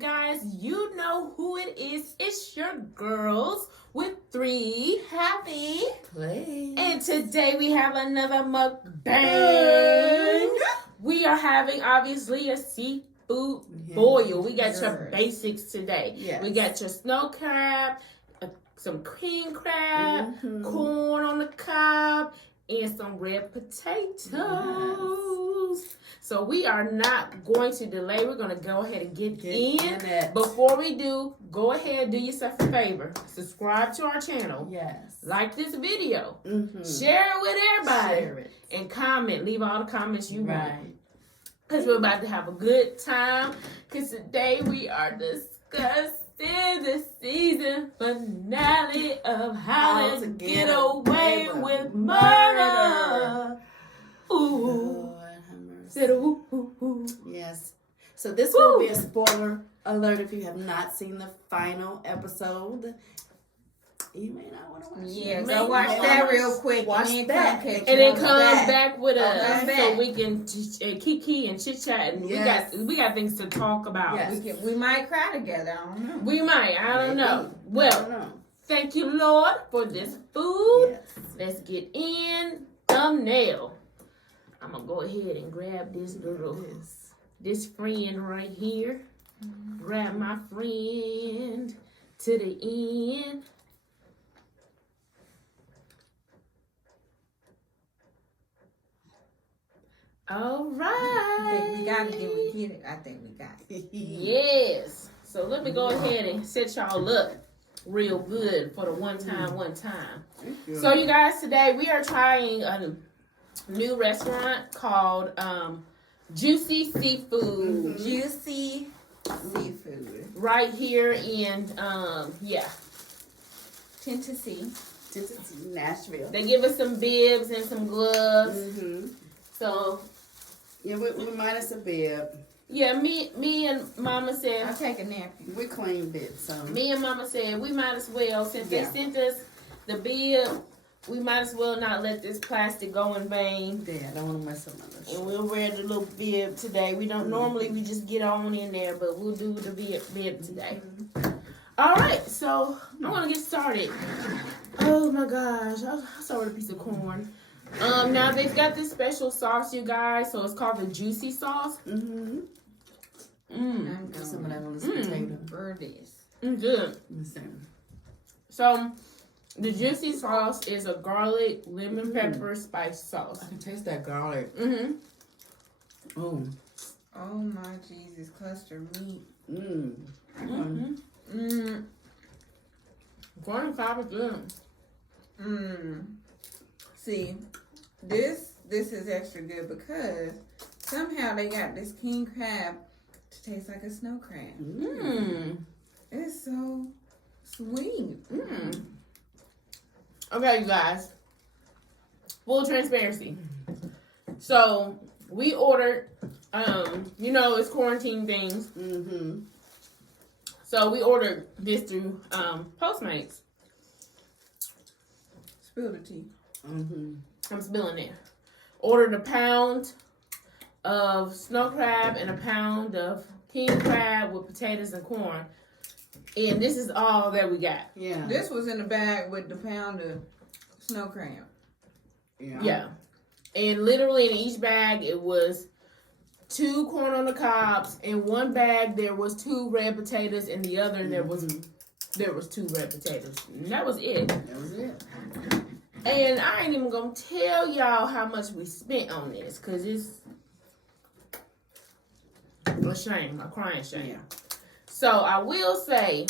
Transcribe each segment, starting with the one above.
guys, you know who it is. It's your girls with 3 happy plays. And today we have another mukbang. We are having obviously a seafood boil. We got your basics today. Yes. We got your snow crab, some king crab, corn on the cob, and some red potatoes. Yes. So we are not going to delay. We're going to go ahead and get in. Before we do, go ahead, do yourself a favor. Subscribe to our channel. Yes. Like this video. Share it with everybody. Share it. And comment. Leave all the comments you want. Because we're about to have a good time. Because today we are discussing the season finale of How to Get Away with Murder. Ooh. Said ooh, ooh, ooh. Yes. So this will be a spoiler alert if you have not seen the final episode. You may not want to watch it. Yeah, go watch that real quick. Watch that. And then come back with us so we can kiki and chit chat. And we got things to talk about. Yes. We might cry together. I don't know. We might. I don't know. Well, thank you, Lord, for this food. Yes. Let's get in. Thumbnail. I'm going to go ahead and grab this this friend right here. Grab my friend to the end. All right. We got it. Did we get it? I think we got it. Yes. So let me go ahead and set y'all up real good for the one time. So you guys, today we are trying a new restaurant called Juicy Seafood. Juicy Seafood. Right here in Tennessee, Nashville. They give us some bibs and some gloves. So yeah, we minus a bib. Yeah, me and Mama said I'll take a napkin. We clean bits. So me and Mama said we might as well, since they sent us the bib, we might as well not let this plastic go in vain. Yeah, I don't want to mess up my list. And we'll wear the little bib today. We don't normally, we just get on in there, but we'll do the bib today. All right, so I want to get started. Oh my gosh, I saw a piece of corn. Now they've got this special sauce, you guys. So it's called the Juicy Sauce. I'm some of that on this potato. Good. So the Juicy Sauce is a garlic, lemon pepper, spice sauce. I can taste that garlic. Oh my Jesus, cluster meat. Corn and cob is good. See, this is extra good because somehow they got this king crab to taste like a snow crab. It's so sweet. Okay, you guys. Full transparency. So we ordered, it's quarantine things. So we ordered this through Postmates. Spill the tea. I'm spilling it. Ordered a pound of snow crab and a pound of king crab with potatoes and corn. And this is all that we got. Yeah. This was in the bag with the pound of snow crab. Yeah. And literally in each bag it was 2 corn on the cobs. In one bag there was 2 red potatoes, and the other there was 2 red potatoes. And that was it. That was it. And I ain't even gonna tell y'all how much we spent on this, cause it's a shame, a crying shame. Yeah. So I will say,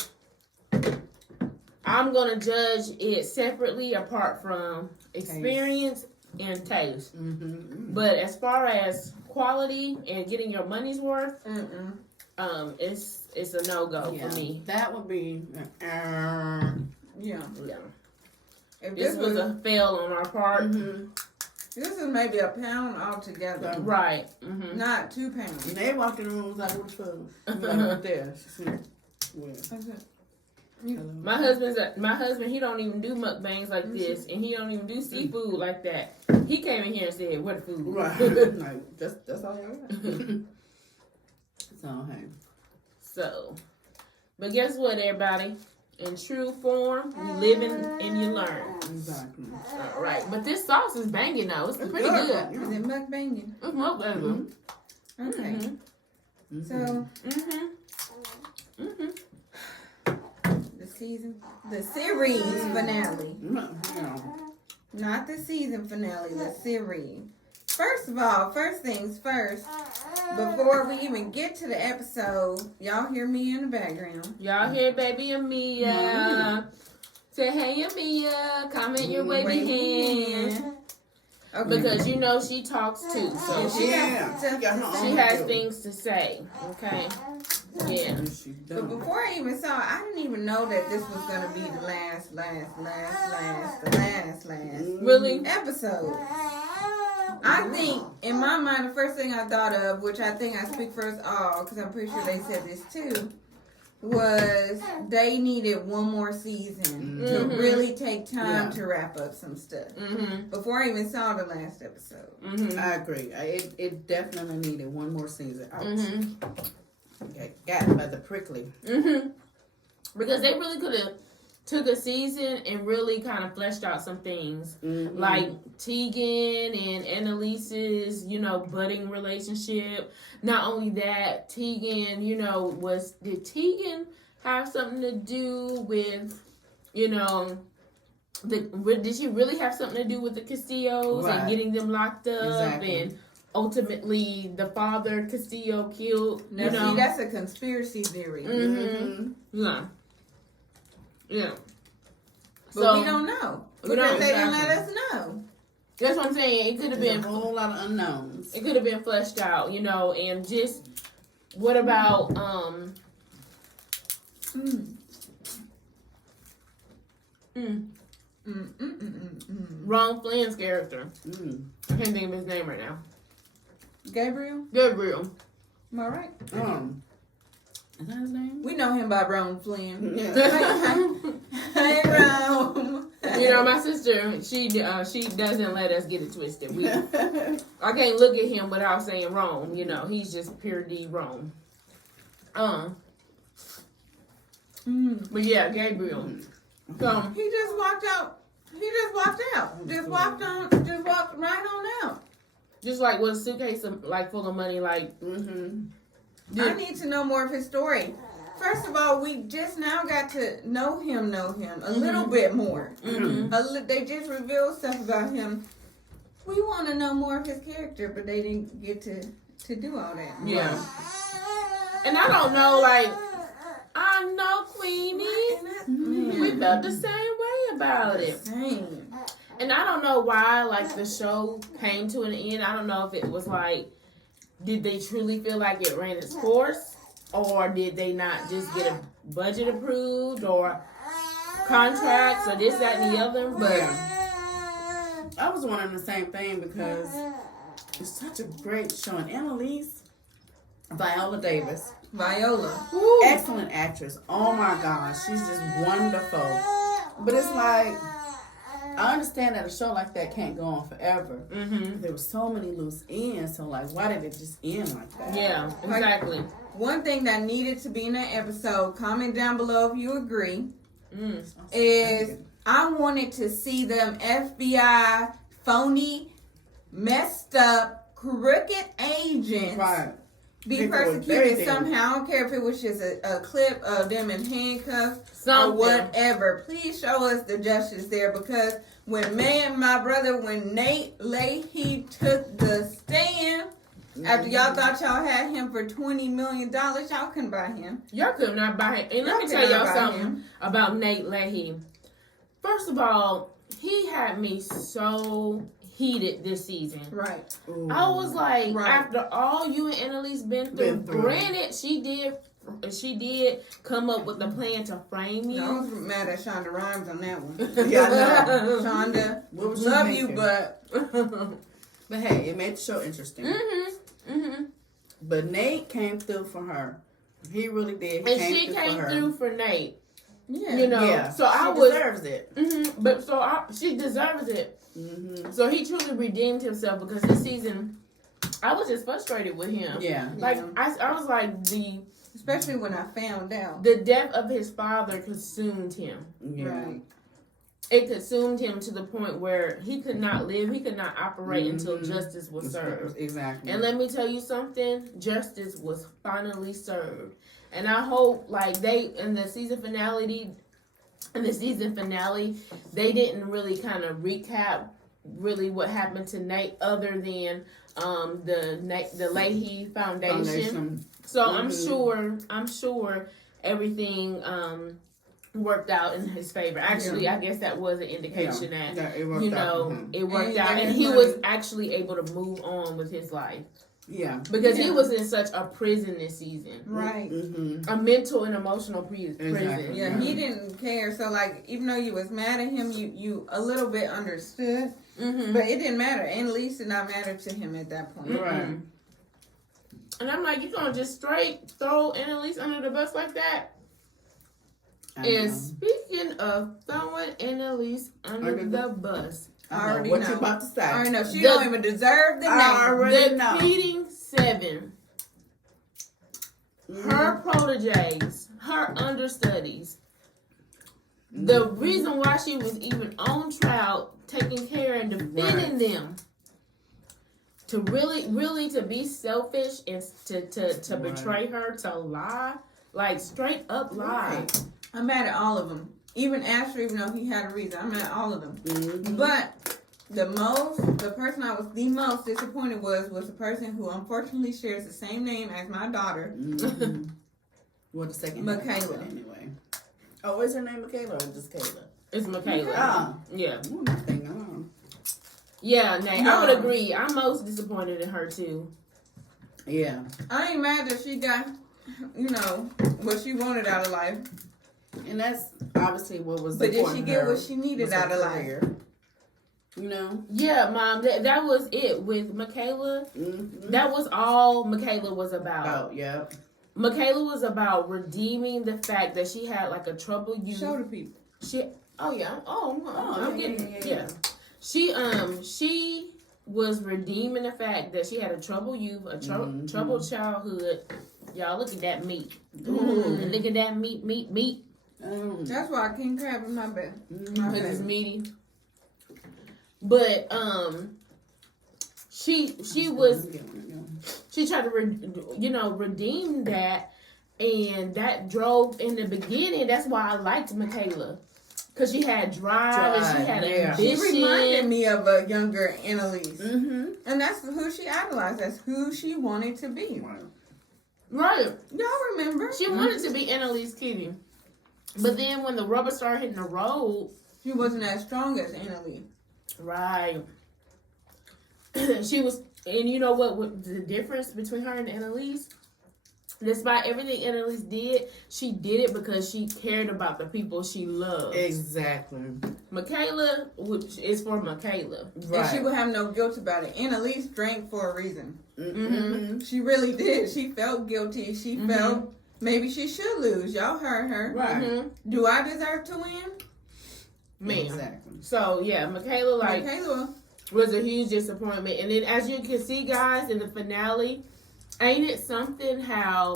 I'm gonna judge it separately, apart from experience and taste. But as far as quality and getting your money's worth, it's a no-go for me. That would be If this was a fail on our part. This is maybe a pound altogether. Right. Not 2 pounds. They walked in the room like, what's food? Right there. My husband, he don't even do mukbangs like this, and he don't even do seafood like that. He came in here and said, "What food?" Right. Like, that's all I got. So, hey. So, but guess what, everybody? In true form, you live and you learn. Exactly. All right, but this sauce is banging though. It's pretty good. Is it mukbanging? It's mukbang. Okay. Mm-hmm. So the series finale. Not the season finale, the series. First of all, first things first, before we even get to the episode, y'all hear me in the background. Y'all hear baby Amia. Say hey Amia. Comment your wavy hand. Okay. Because you know she talks too. So she has things to say. Okay? Yeah. But before I even saw it, I didn't even know that this was going to be the last Really? episode. I think, in my mind, the first thing I thought of, which I think I speak for us all, because I'm pretty sure they said this too, was they needed one more season to really take time to wrap up some stuff. Before I even saw the last episode. I agree. It definitely needed one more season. Okay, got by the prickly. Because they really could have took a season and really kind of fleshed out some things. Like Tegan and Annalise's, budding relationship. Not only that, Tegan, did Tegan have something to do with, did she really have something to do with the Castillos and getting them locked up and ultimately the father Castillo killed? See, that's a conspiracy theory. Yeah. But So we don't know. We don't. They didn't let us know. That's what I'm saying. It could have been a whole lot of unknowns. It could have been fleshed out, and just what about Ron Flynn's character? I can't think of his name right now. Gabriel. Am I right? Is that his name? We know him by Ron Flynn. Hey, Ron. My sister, she doesn't let us get it twisted. I can't look at him without saying Rome. He's just pure D Rome. But yeah, Gabriel. So He just walked out. Just walked right on out. just like with a suitcase full of money, I need to know more of his story. First of all, we just now got to know him a little bit more. They just revealed stuff about him. We want to know more of his character, but they didn't get to do all that. Yeah. And I don't know, I know, Queenie. We felt the same way about it. Same. And I don't know why, the show came to an end. I don't know if it was did they truly feel like it ran its course? Or did they not just get a budget approved or contracts or this, that, and the other? But I was wondering the same thing because it's such a great show. And Annalise, Viola Davis. Viola. Excellent actress. Oh my gosh. She's just wonderful. But it's I understand that a show like that can't go on forever. There were so many loose ends. So why did it just end like that? yeah, exactly. One thing that needed to be in that episode, comment down below if you agree, is I wanted to see them FBI phony, messed up, crooked agents be persecuted somehow. I don't care if it was just a clip of them in handcuffs or whatever. Please show us the justice there, because when when Nate Leahy took the stand, after y'all thought y'all had him for $20 million, y'all couldn't buy him. Y'all could not buy him. And let me tell y'all something about Nate Leahy. First of all, he had me so heated this season. Right. Ooh. I was after all you and Annalise been through, granted, she did come up with a plan to frame you. No, I was mad at Shonda Rhimes on that one. Yeah, I know. Shonda, love you, but hey, it made the show interesting. But Nate came through for her. He really did. She came through for Nate. Yeah. So she deserves it. She deserves it. So he truly redeemed himself, because this season I was just frustrated with him. Yeah. I was the Especially when I found out. The death of his father consumed him. Yeah. Right. It consumed him to the point where he could not live, he could not operate until justice was served. Exactly. And let me tell you something, justice was finally served. And I hope, like, they, in the season finale, they didn't really kind of recap really what happened to Nate other than the Leahy Foundation. So I'm sure everything worked out in his favor. Actually, I guess that was an indication that it worked out, and he was actually able to move on with his life. Yeah, because he was in such a prison this season, right? A mental and emotional prison. Exactly. Yeah, he didn't care. So, like, even though you was mad at him, you a little bit understood, but it didn't matter. Annalise did not matter to him at that point, right? And I'm like, you gonna just straight throw Annalise under the bus like that? And speaking of throwing Annalise under the bus, I already know what you about to say. I already know. She don't even deserve the name. I already know. Feeding Seven. Her proteges, her understudies. The reason why she was even on trial, taking care and defending them. To really to be selfish and to betray her, to lie, like straight up lie. I'm mad at all of them. Even Asher, even though he had a reason, I'm mad at all of them. But the person I was the most disappointed was the person who unfortunately shares the same name as my daughter. Well, the second Michaela. Anyway. Oh, is her name Michaela or just Kayla? It's Michaela. Yeah. Yeah, Nate, I would agree. I'm most disappointed in her too. Yeah. I ain't mad that she got, what she wanted out of life. And that's obviously what was. But did she get what she needed out of life? Yeah, Mom. That was it with Michaela. That was all Michaela was about. Oh, yeah. Michaela was about redeeming the fact that she had like a troubled youth. Show the people. She was redeeming the fact that she had a troubled youth, a troubled childhood. Y'all look at that meat. And look at that meat. That's why I can't crab in my bed. Because it's meaty. But she tried to redeem that, and that drove in the beginning. That's why I liked Michaela, because she had drive and she had ambition. She reminded me of a younger Annalise, and that's who she idolized. That's who she wanted to be. Right. Y'all remember? She wanted to be Annalise Kitty. But then when the rubber started hitting the road, she wasn't as strong as Annalise. Right. She was, and you know what the difference between her and Annalise? Despite everything Annalise did, she did it because she cared about the people she loved. Exactly. Michaela, which is for Michaela. Right. And she would have no guilt about it. Annalise drank for a reason. She really did. She felt guilty. She felt maybe she should lose. Y'all heard her. Right. Do I deserve to win? Man. Exactly. So, yeah, Michaela was a huge disappointment. And then as you can see, guys, in the finale, ain't it something how,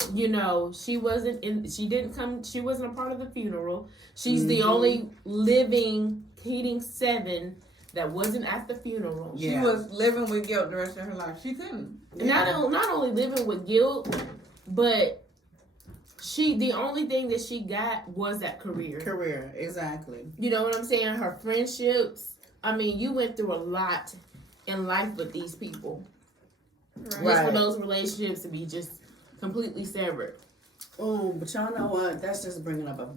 she wasn't a part of the funeral. She's the only living Keating 7 that wasn't at the funeral. She was living with guilt the rest of her life. She couldn't. Not only living with guilt, but the only thing that she got was that career. Exactly. You know what I'm saying? Her friendships. I mean, you went through a lot in life with these people. Right. Just for those relationships to be just completely severed. Oh, but y'all know what? That's just bringing up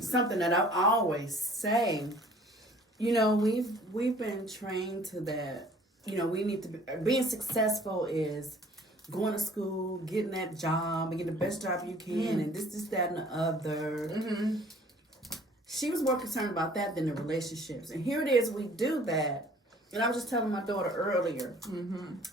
something that I always say. We've been trained to that. We need to being successful is going to school, getting that job, and getting the best job you can, and this, that, and the other. She was more concerned about that than the relationships. And here it is, we do that. And I was just telling my daughter earlier,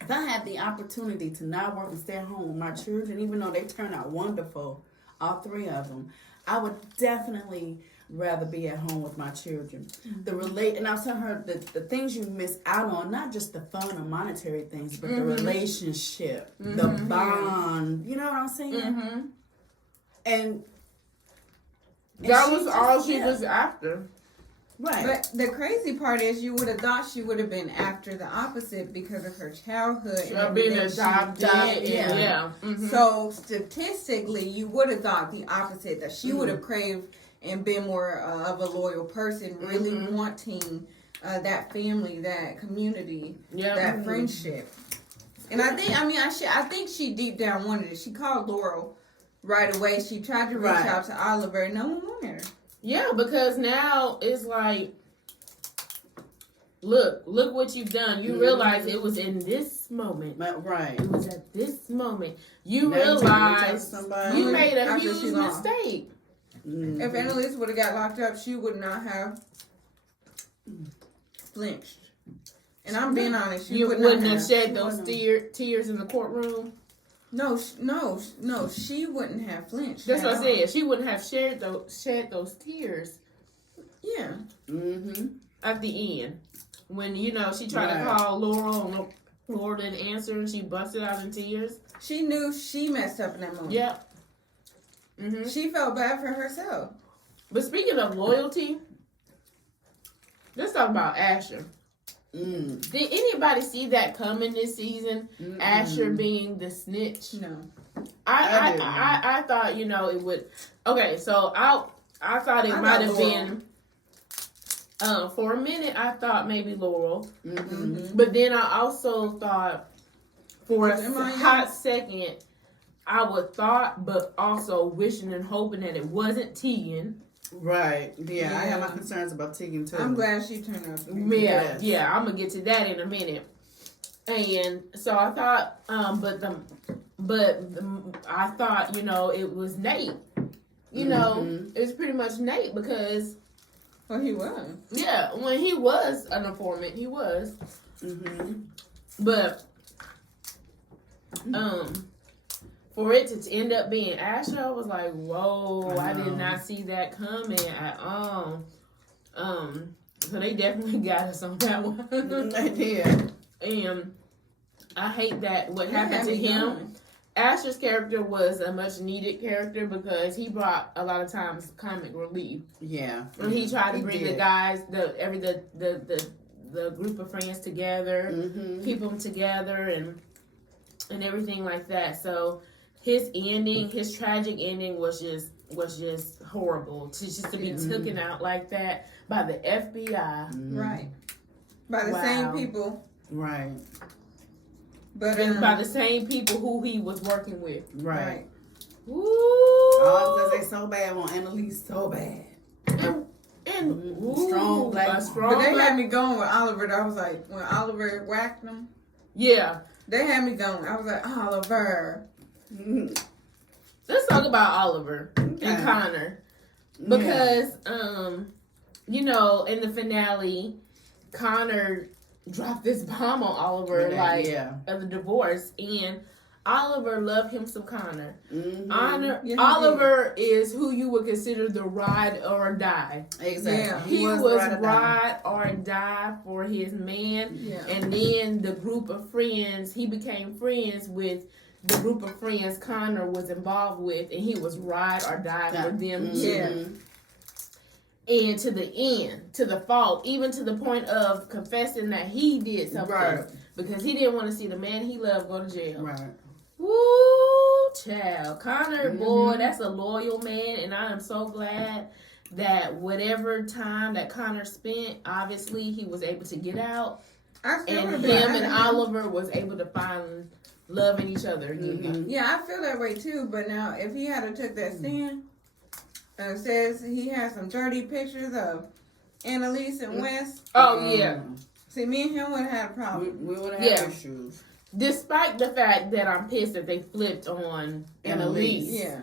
if I had the opportunity to not work and stay at home with my children, even though they turn out wonderful, all three of them, I would definitely rather be at home with my children. Mm-hmm. And I was telling her the things you miss out on, not just the fun or monetary things, but the relationship, the bond. You know what I'm saying? And that was all she was after. Right. But the crazy part is, you would have thought she would have been after the opposite because of her childhood and being everything adopted. Yeah. So statistically, you would have thought the opposite, that she would have craved and been more of a loyal person, really wanting that family, that community, that friendship. And I think she deep down wanted it. She called Laurel right away. She tried to reach out to Oliver, and no one wanted her. Yeah, because now it's like, look what you've done. You realize it was in this moment. Right. It was at this moment. You realize you made a huge mistake. If Annalise would have got locked up, she would not have flinched. And I'm being honest, you wouldn't have shed those tears in the courtroom. No, she wouldn't have flinched. That's what I said. She wouldn't have shed those tears. Yeah. At the end, when she tried to call Laurel and Laurel didn't answer, and she busted out in tears. She knew she messed up in that moment. Yep. She felt bad for herself. But speaking of loyalty, let's talk about Asher. Did anybody see that coming this season? Asher being the snitch? No. I thought it would. Okay, so I thought it might have been. For a minute, I thought maybe Laurel, but then I also thought for a hot second, I would thought, but also wishing and hoping that it wasn't Tegan. Right. Yeah, I have my concerns about Tegan too. I'm glad she turned out to be. Yeah, I'm gonna get to that in a minute. And so I thought, I thought, it was Nate. It was pretty much Nate because. Well, he was. Yeah, when he was an informant, he was. But, for it to end up being Asher, I was like, whoa, I did not see that coming at all. So they definitely got us on that one. They did. And I hate that what happened to him. Asher's character was a much needed character because he brought a lot of times comic relief. Yeah. And he tried to bring the guys, the group of friends together, keep them together and everything like that. So his ending, his tragic ending was just horrible. To be taken out like that by the FBI. Right. By the same people. Right. But by the same people who he was working with. Right. Woo! All because they so bad on Annalise, so bad. And strong black. But they had me going with Oliver. I was like, when Oliver whacked them. Yeah. They had me going. I was like, Oliver. Let's talk about Oliver and Connor. Because, in the finale, Connor dropped this bomb on Oliver, of the divorce. And Oliver loved him some Connor. Oliver is who you would consider the ride or die. Exactly. Yeah. He was ride or die for his man. Yeah. And then the group of friends, he became friends with the group of friends Connor was involved with, and he was ride or die for them too. And to the end, to the fault, even to the point of confessing that he did something. Because he didn't want to see the man he loved go to jail. Right. Woo, child. Connor, boy, that's a loyal man, and I am so glad that whatever time that Connor spent, obviously he was able to get out. And him and Oliver was able to find love in each other again. Yeah, I feel that way too, but now if he had took that stand, it says he has some dirty pictures of Annalise and West. Oh, yeah. See, me and him would have had a problem. We would have had issues. Despite the fact that I'm pissed that they flipped on Annalise. Yeah.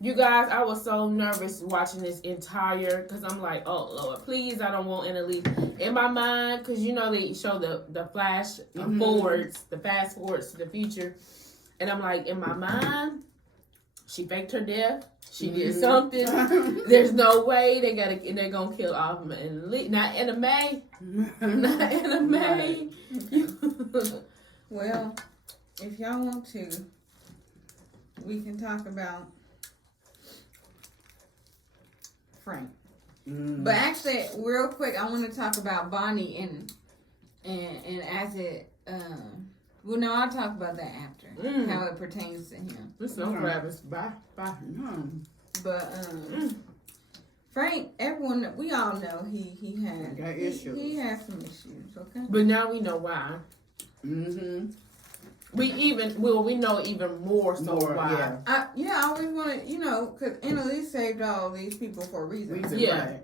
You guys, I was so nervous watching this entire, because I'm like, oh, Lord, please, I don't want Annalise. In my mind, because they show the flash forwards, the fast forwards to the future. And I'm like, in my mind, she faked her death. She did something. There's no way they're gonna kill off and not Anna Mae. Not Anna Mae. Well, if y'all want to, we can talk about Frank. But actually, real quick, I want to talk about Bonnie and as it. Well, no, I'll talk about that after how it pertains to him. This no rabbits. Bye. But Frank, everyone, we all know he had issues. He had some issues. Okay. But now we know why. We know even more so why. Yeah. I always want to, because Annalise saved all these people for a reason. Yeah. Right.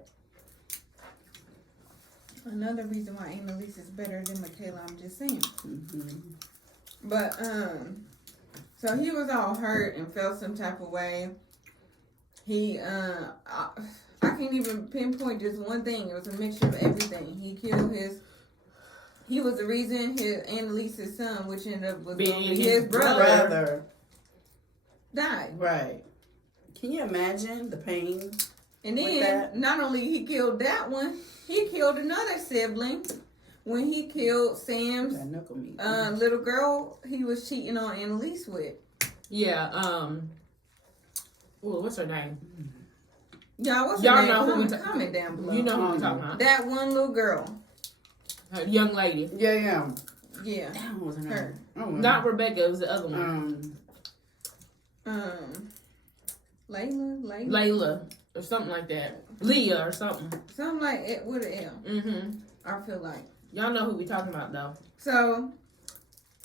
Another reason why Annalise is better than Michaela, I'm just saying. But, so he was all hurt and felt some type of way. He, I can't even pinpoint just one thing. It was a mixture of everything. He was the reason Annalise's son, which ended up being his brother, died. Right. Can you imagine the pain? And then, not only he killed that one, he killed another sibling when he killed Sam's little girl he was cheating on Annalise with. Yeah, what's her name? Y'all, what's her name? Know comment down below. You know who I'm talking about. That one little girl. Her young lady. Yeah. That wasn't her. Not Rebecca, it was the other one. Layla. Or something like that. Leah or something. Something like it with an L. I feel like. Y'all know who we talking about though. So,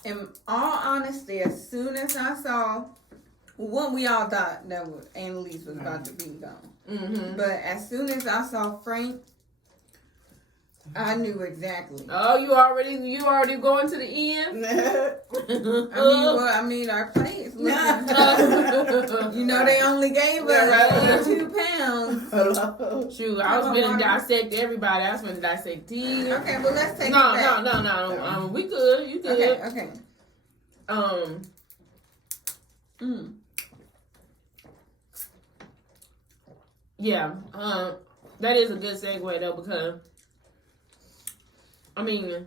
in all honesty, as soon as I saw what we all thought that Annalise was about to be gone. But as soon as I saw Frank, I knew exactly. Oh, you already going to the end? I mean, our plate is looking. They only gave us 2 pounds. Shoot, I was gonna dissect everybody. I was gonna dissect T. Okay, well let's take it back. No. We good. You good? Okay. Yeah. That is a good segue though, because I mean,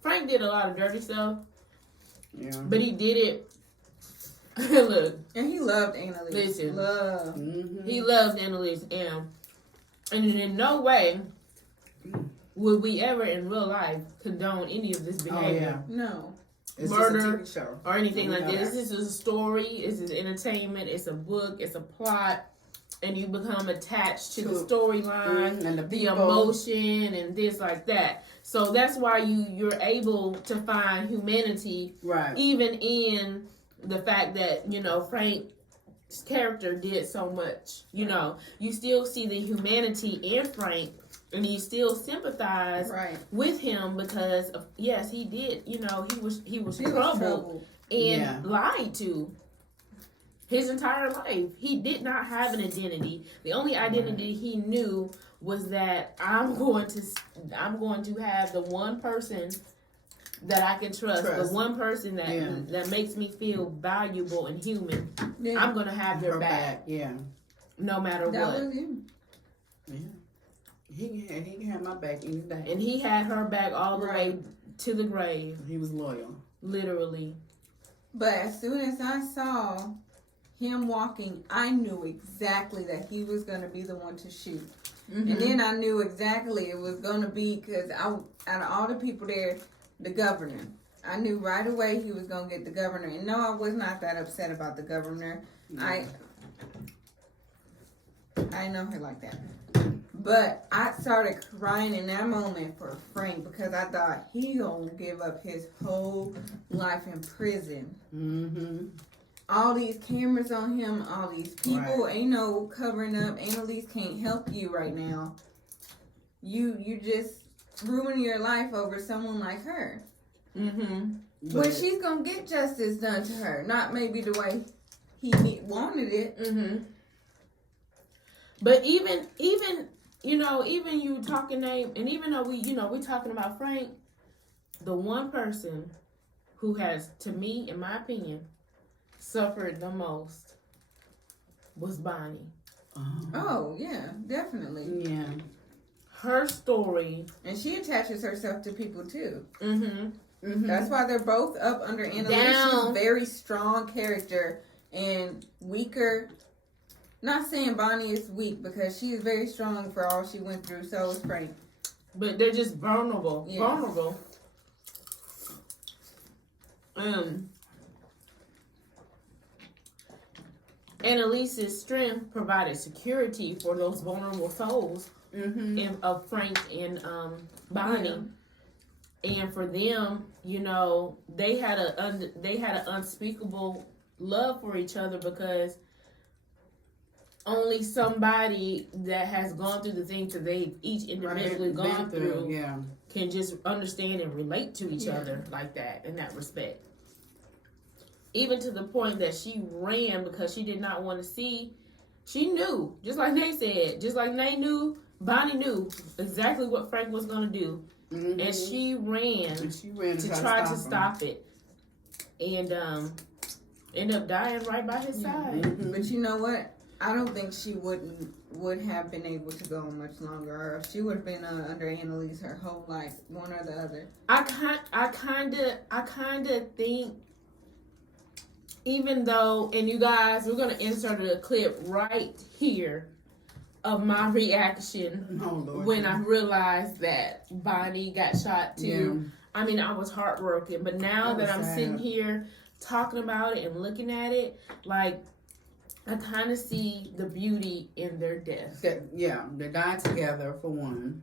Frank did a lot of dirty stuff. Yeah. But he did it. Look. And he loved Annalise. Listen. He loved Annalise. And in no way would we ever in real life condone any of this behavior. Oh, yeah. No. It's murder just a TV show. Or anything like this. This is a story. This is entertainment. It's a book. It's a plot. And you become attached to the storyline and the emotion and this like that. So that's why you're able to find humanity, right? Even in the fact that Frank's character did so much. You still see the humanity in Frank, and you still sympathize with him because yes, he did. He was troubled and lied to. His entire life, he did not have an identity. The only identity he knew was that I'm going to have the one person that I can trust. The one person that makes me feel valuable and human. Yeah. I'm going to have their back. Yeah, no matter what. Was him. Yeah, he had my back any day, and he had her back all the way to the grave. He was loyal, literally. But as soon as I saw him walking, I knew exactly that he was going to be the one to shoot. And then I knew exactly it was going to be, because out of all the people there, the governor. I knew right away he was going to get the governor. And no, I was not that upset about the governor. I know her like that. But I started crying in that moment for Frank, because I thought he going to give up his whole life in prison. All these cameras on him, all these people, ain't no covering up. Annalise can't help you right now. You just ruin your life over someone like her. But she's gonna get justice done to her, not maybe the way he wanted it. But even you talking name, and even though we talking about Frank, the one person who has, to me, in my opinion, suffered the most was Bonnie. Oh, yeah, definitely. Yeah. Her story. And she attaches herself to people, too. Mm-hmm. Mm-hmm. That's why they're both up under Annalise. She's a very strong character and weaker. Not saying Bonnie is weak because she is very strong for all she went through. So is Frank. But they're just vulnerable. Yes. Vulnerable. Annalise's strength provided security for those vulnerable souls of Frank and Bonnie. Yeah. And for them, you know, they had an unspeakable love for each other because only somebody that has gone through the things that they've each individually gone through can just understand and relate to each other like that, in that respect. Even to the point that she ran because she did not want to see. She knew, just like they said, just like they knew, Bonnie knew exactly what Frank was going to do. Mm-hmm. And she ran to try to stop it. And ended up dying right by his side. Mm-hmm. But you know what? I don't think she would have been able to go much longer. Or she would have been under Annalise her whole life, one or the other. I kind of think, even though, and you guys, we're gonna insert a clip right here of my reaction when I realized that Bonnie got shot too. Yeah. I mean, I was heartbroken, but now that I'm sitting here talking about it and looking at it, like, I kind of see the beauty in their death. They died together for one.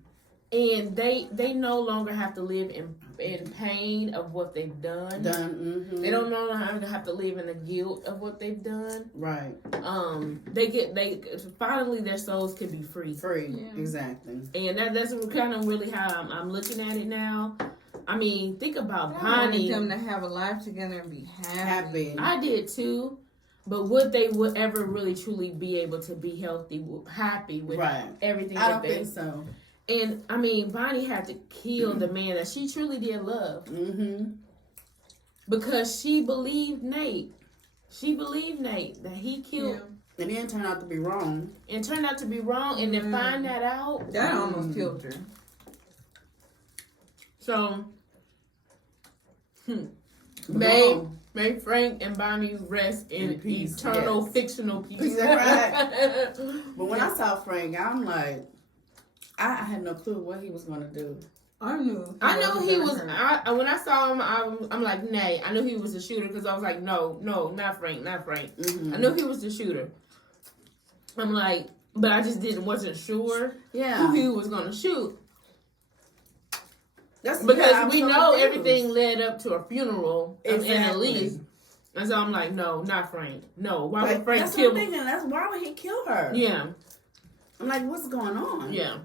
And they no longer have to live in pain of what they've done. They don't no longer have to live in the guilt of what they've done. Right. They finally their souls can be free. Exactly. And that's kind of really how I'm looking at it now. I mean, think about Bonnie. I wanted them to have a life together and be happy. I did too. But would they ever really truly be able to be healthy, happy with everything I that don't think so. And, I mean, Bonnie had to kill the man that she truly did love. Because she believed Nate. She believed Nate that he killed. And then turned out to be wrong. And then find that out. That almost killed her. So, may Frank and Bonnie rest in peace, eternal fictional peace. Right. But when I saw Frank, I'm like, I had no clue what he was going to do. I knew he was. When I saw him, I'm like, nay. I knew he was the shooter because I was like, no, not Frank. I knew he was the shooter. I'm like, but I just wasn't sure who he was going to shoot. Because we know everything led up to a funeral of Annalise. And so I'm like, no, not Frank. No, why would Frank kill him? Why would he kill her? Yeah. I'm like, what's going on? Yeah.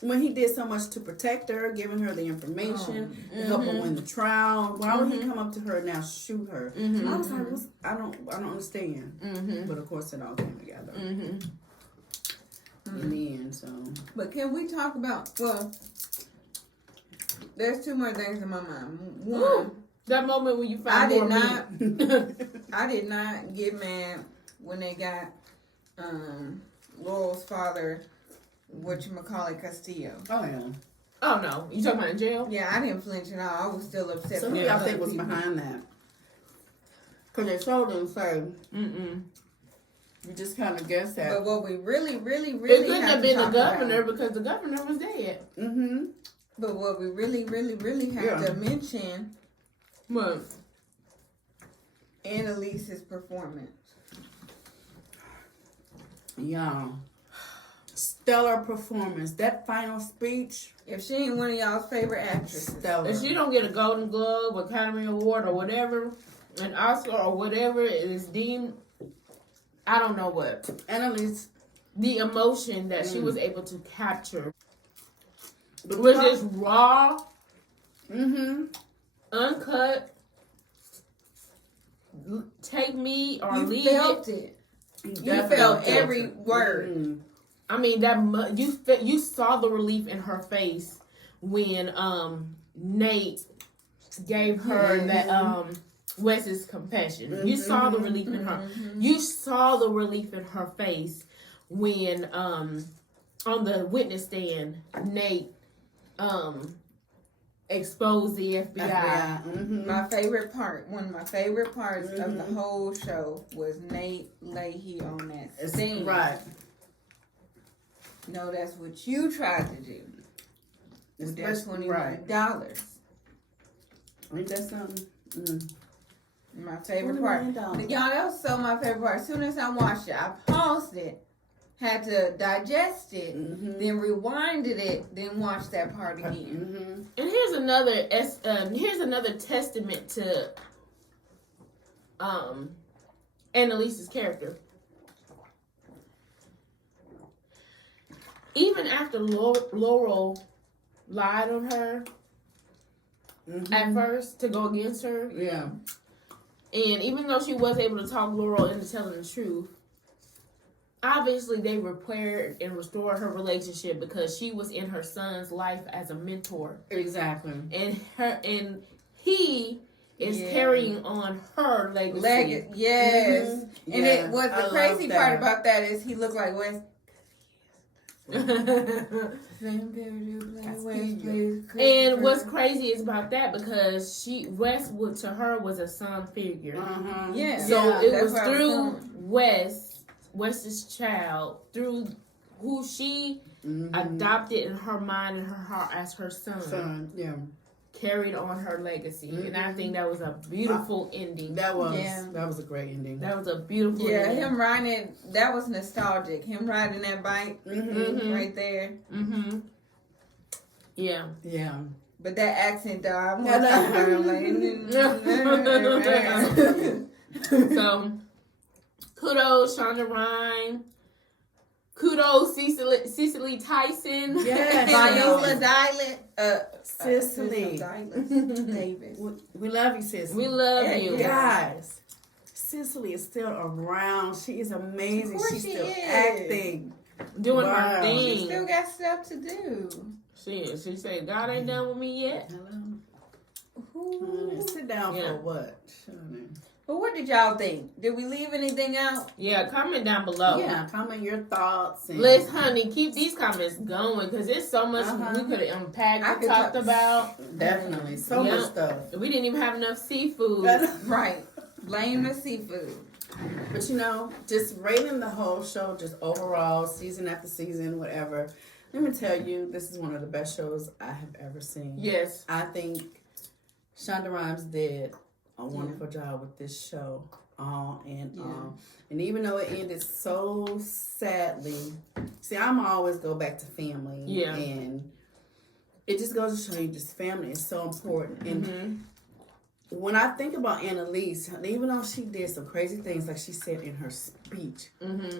When he did so much to protect her, giving her the information, to help her win the trial, why would he come up to her and now shoot her? I was like, I don't understand. But of course, it all came together. In the end, so. But can we talk about? Well, there's two more things in my mind. One, that moment when you found I did not get mad when they got Laurel's father. Castillo. Oh, yeah. Oh, no. You talking about in jail? Yeah, I didn't flinch at all. I was still upset. So who y'all think was behind that? Because they told them, so you just kind of guessed that. But what we really it couldn't have been the governor because the governor was dead. But what we really have to mention was Annalise's performance. Yeah. Stellar performance. That final speech. If she ain't one of y'all's favorite actresses. Stellar. If she don't get a Golden Globe, Academy Award, or whatever, an Oscar, or whatever it is deemed, I don't know what. Annalise. The emotion that she was able to capture was just raw, uncut, take me or leave it. You felt it. You felt every word. I mean, you saw the relief in her face when Nate gave her that Wes's confession. You saw the relief in her. You saw the relief in her face when on the witness stand Nate exposed the FBI. My favorite part, one of my favorite parts of the whole show was Nate Leahy on that scene. Right. No, that's what you tried to do. With that $21. Ain't that something? My favorite part. Y'all, that was so my favorite part. As soon as I watched it, I paused it, had to digest it, then rewinded it, then watched that part again. And here's another testament to Annalise's character. Even after Laurel lied on her at first to go against her, and even though she was able to talk Laurel into telling the truth, obviously they repaired and restored her relationship because she was in her son's life as a mentor. Exactly. And he is carrying on her legacy. Yes. And it was the crazy part about that is he looked like Wes. And what's crazy is about that because Wes to her was a son figure. So it was through Wes's child, through who she adopted in her mind and her heart as her son. Carried on her legacy, and I think that was a beautiful ending. That was a great ending. That was a beautiful ending. Him riding, that was nostalgic. Him riding that bike right there. Yeah. But that accent, though, I want to So, kudos, Shonda Rhimes. Kudos, Cicely Tyson. Yes. Viola Cicely Davis. We love you, Cicely. We love you. Guys, Cicely is still around. She is amazing. She's still acting. Doing her thing. She still got stuff to do. She said, God ain't done with me yet. Hello. Sit down for what? But what did y'all think? Did we leave anything out? Yeah, comment down below. Yeah, comment your thoughts. Let's, honey, keep these comments going because there's so much we could have unpacked and talked about. Definitely. So much stuff. We didn't even have enough seafood. Right. Blame the seafood. But just rating the whole show, just overall, season after season, whatever. Let me tell you, this is one of the best shows I have ever seen. Yes. I think Shonda Rhimes did a wonderful job with this show. And even though it ended so sadly, see, I'm always go back to family. Yeah. And it just goes to show you just family is so important. And when I think about Annalise, even though she did some crazy things, like she said in her speech,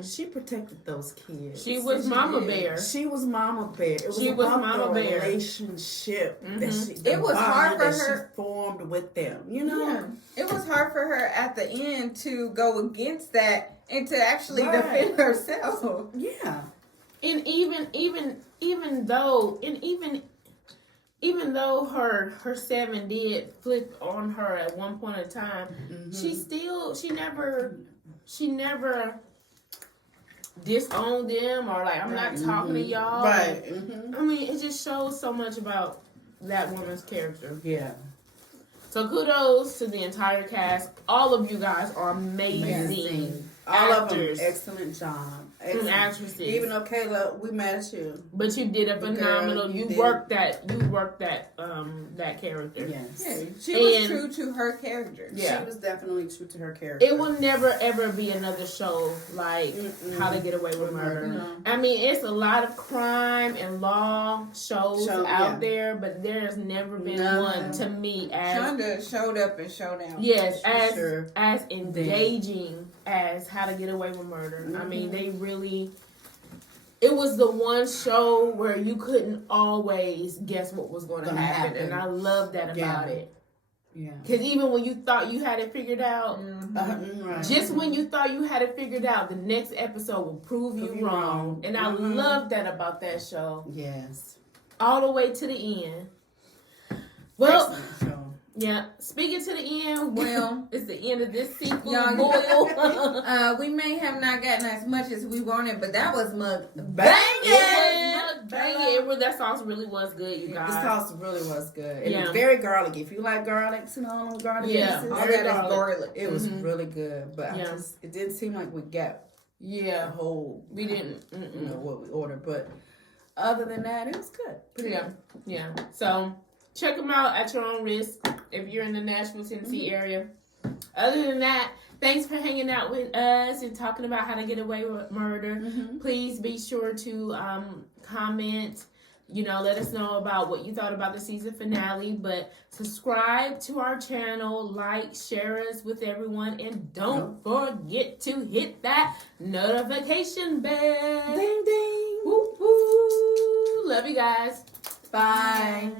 she protected those kids. She was Mama Bear. She was Mama Bear. It was Mama Bear. Relationship. That it was hard for her. She formed with them. Yeah. It was hard for her at the end to go against that and to actually defend herself. Yeah. And even though her 7 did flip on her at one point in time, she never disowned them or like I'm not talking to y'all. Right. I mean, it just shows so much about that woman's character. Yeah. So kudos to the entire cast. All of you guys are amazing. All actors. of them, excellent job. Excellent. Actresses. Even though Kayla, we mad at you, but you did a phenomenal. You worked that character. Yes, yeah, she was true to her character. Yeah, she was definitely true to her character. It will never ever be another show like How to Get Away with Murder. No. I mean, it's a lot of crime and law shows out there, but there's never been one to me as Shonda showed up and showed out. Yes, as engaging as How to Get Away with Murder. I mean, they really. It was the one show where you couldn't always guess what was going to happen, and I love that about it. Yeah. Because even when you thought you had it figured out, just when you thought you had it figured out, the next episode will prove you wrong. And I love that about that show. Yes. All the way to the end. Well, Yeah. Speaking to the end, Well, it's the end of this seafood y'all, boil. we may have not gotten as much as we wanted, but that was That sauce really was good, you guys. The sauce really was good. It Yeah. was very garlicky. If you like garlic, garlic. Yeah. pieces, all that is garlic. It was really good, but Yeah. it didn't seem like we got the whole. We didn't. You know what we ordered, but other than that, it was good. Yeah. So check them out at your own risk if you're in the Nashville, Tennessee area. Other than that, thanks for hanging out with us and talking about how to get away with murder. Please be sure to comment. You know, let us know about what you thought about the season finale. But subscribe to our channel, like, share us with everyone, and don't forget to hit that notification bell. Ding ding. Woo, woo. Love you guys. Bye.